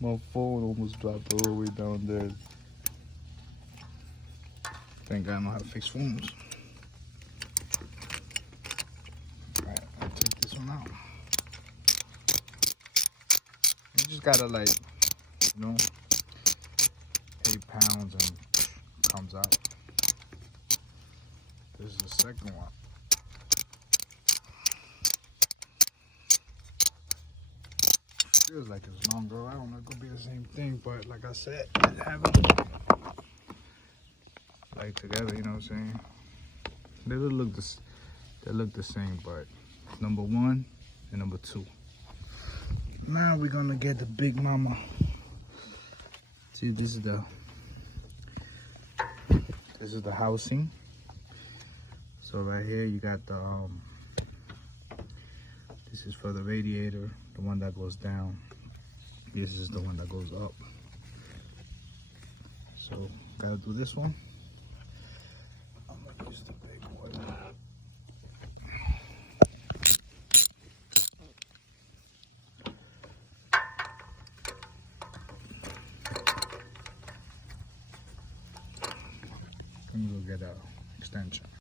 My phone almost dropped all the way down there. Thank God I know how to fix phones. Alright, I'll take this one out. You just gotta, like, 8 pounds and comes out. This is the second one. Feels like it's longer. I don't know, it could be the same thing, but like I said, I have it like together, you know what I'm saying? They look the same, but number 1 and number 2. Now we're gonna get the big mama. See, this is the housing. So right here you got the this is for the radiator, the one that goes down. This is the one that goes up. So gotta do this one. I'm gonna use the big one. Let me go get an extension.